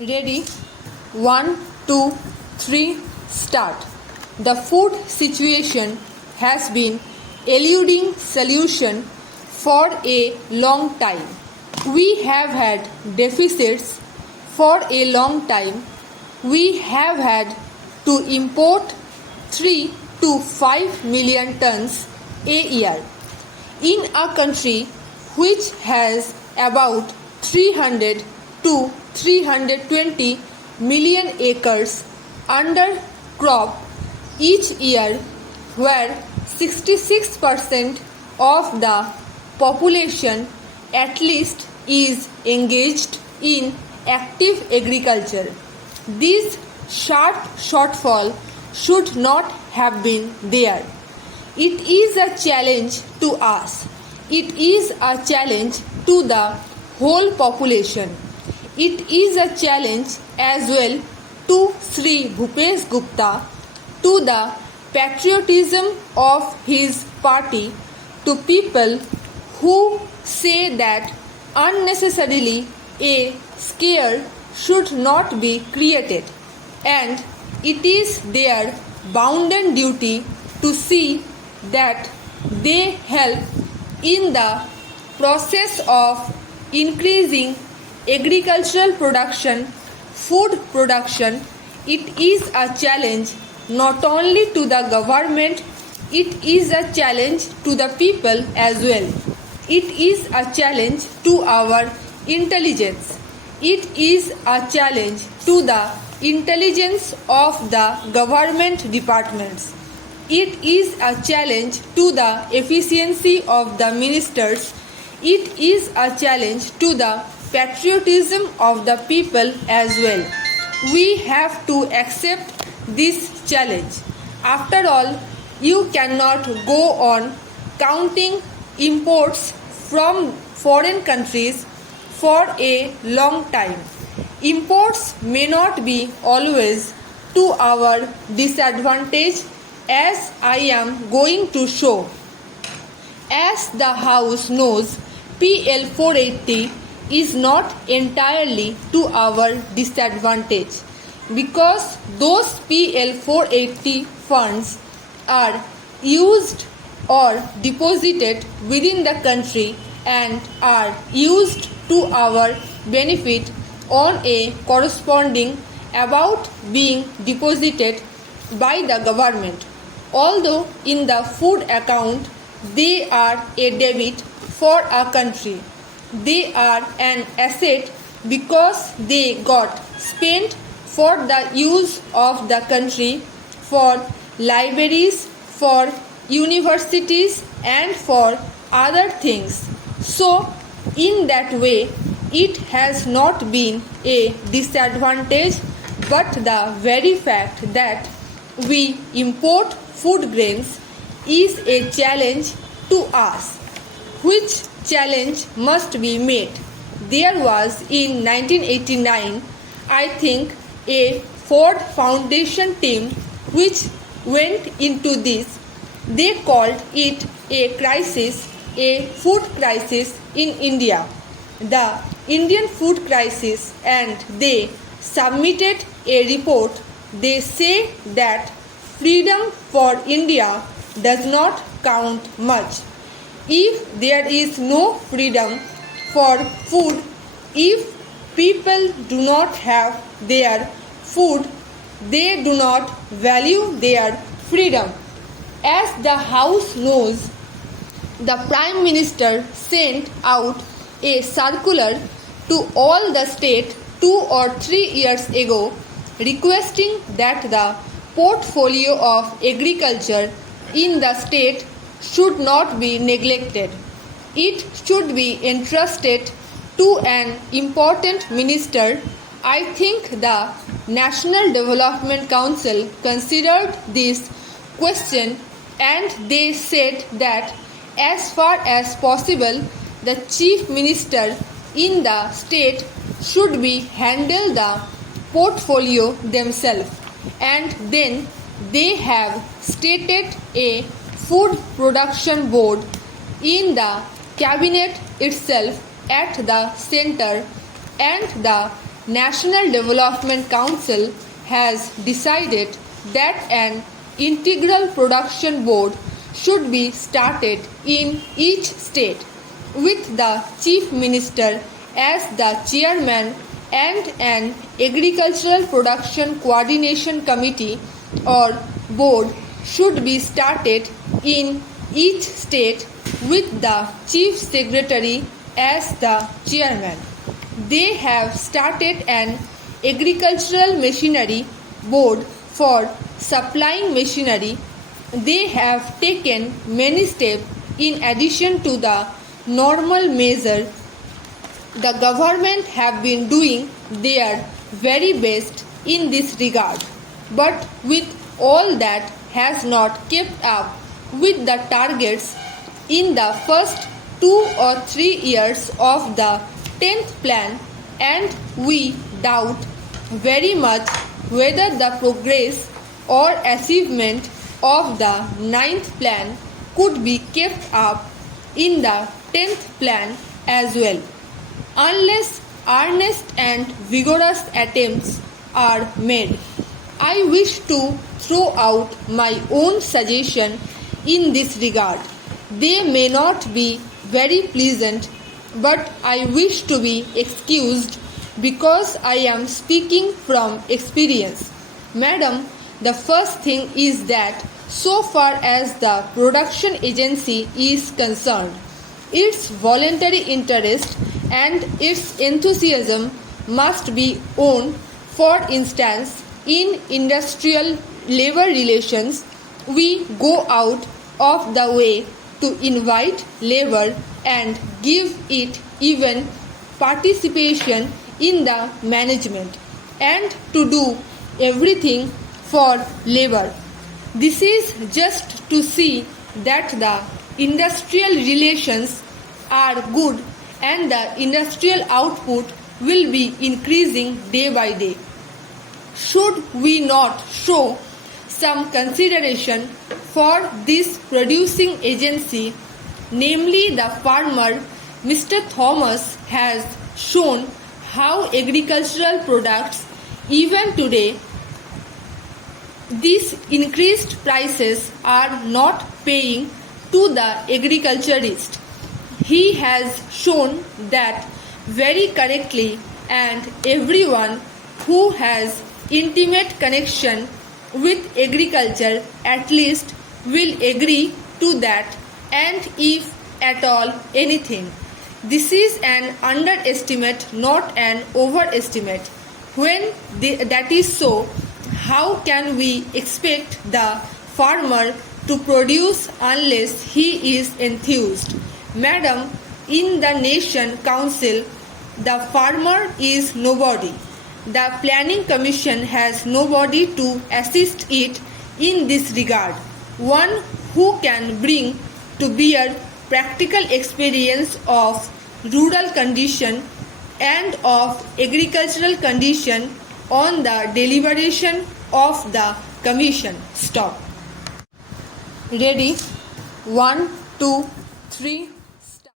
Ready? 1, 2, 3, start. The food situation has been eluding solution for a long time. We have had deficits for a long time. We have had to import 3 to 5 million tons a year. In a country which has about 300 to 320 million acres under crop each year, where 66% of the population at least is engaged in active agriculture. This sharp shortfall should not have been there. It is a challenge to us. It is a challenge to the whole population. It is a challenge as well to Sri Bhupesh Gupta, to the patriotism of his party, to people who say that unnecessarily a scare should not be created, and it is their bounden duty to see that they help in the process of increasing agricultural production, food production. It is a challenge not only to the government, it is a challenge to the people as well. It is a challenge to our intelligence. It is a challenge to the intelligence of the government departments. It is a challenge to the efficiency of the ministers. It is a challenge to the patriotism of the people as well. We have to accept this challenge. After all, you cannot go on counting imports from foreign countries for a long time. Imports may not be always to our disadvantage, as I am going to show. As the House knows, PL 480 is not entirely to our disadvantage, because those PL 480 funds are used or deposited within the country and are used to our benefit on a corresponding about being deposited by the government. Although in the food account they are a debit for a country, they are an asset because they got spent for the use of the country, for libraries, for universities and for other things. So in that way it has not been a disadvantage, but the very fact that we import food grains is a challenge to us, which challenge must be made. There was in 1989, I think, a Ford Foundation team which went into this. They called it a crisis, a food crisis in India, the Indian food crisis, and they submitted a report. They say that freedom for India does not count much. If there is no freedom for food, if people do not have their food, they do not value their freedom. As the House knows, the Prime Minister sent out a circular to all the states 2 or 3 years ago requesting that the portfolio of agriculture in the state should not be neglected. It should be entrusted to an important minister. I think the National Development Council considered this question and they said that as far as possible the chief minister in the state should be handle the portfolio themselves, and then they have stated a food production board in the cabinet itself at the center, and the National Development Council has decided that an integral production board should be started in each state with the Chief Minister as the chairman and an Agricultural Production Coordination Committee or board should be started in each state with the Chief Secretary as the chairman. They have started an agricultural machinery board for supplying machinery. They have taken many steps in addition to the normal measure. The government have been doing their very best in this regard, but with all that has not kept up with the targets in the first 2 or 3 years of the 10th plan, and we doubt very much whether the progress or achievement of the 9th plan could be kept up in the 10th plan as well, unless earnest and vigorous attempts are made. I wish to throw out my own suggestion in this regard. They may not be very pleasant, but I wish to be excused because I am speaking from experience. Madam, the first thing is that so far as the production agency is concerned, its voluntary interest and its enthusiasm must be owned. For instance, in industrial labor relations, we go out of the way to invite labor and give it even participation in the management and to do everything for labor. This is just to see that the industrial relations are good and the industrial output will be increasing day by day. Should we not show some consideration for this producing agency, namely the farmer? Mr. Thomas has shown how agricultural products, even today, these increased prices are not paying to the agriculturist. He has shown that very correctly, and everyone who has intimate connection with agriculture at least will agree to that, and if at all anything, this is an underestimate, not an overestimate. When that is so, how can we expect the farmer to produce unless he is enthused? Madam, in the Nation Council, the farmer is nobody. The Planning Commission has nobody to assist it in this regard. One who can bring to bear practical experience of rural condition and of agricultural condition on the deliberation of the commission. Stop. Ready? 1, 2, 3.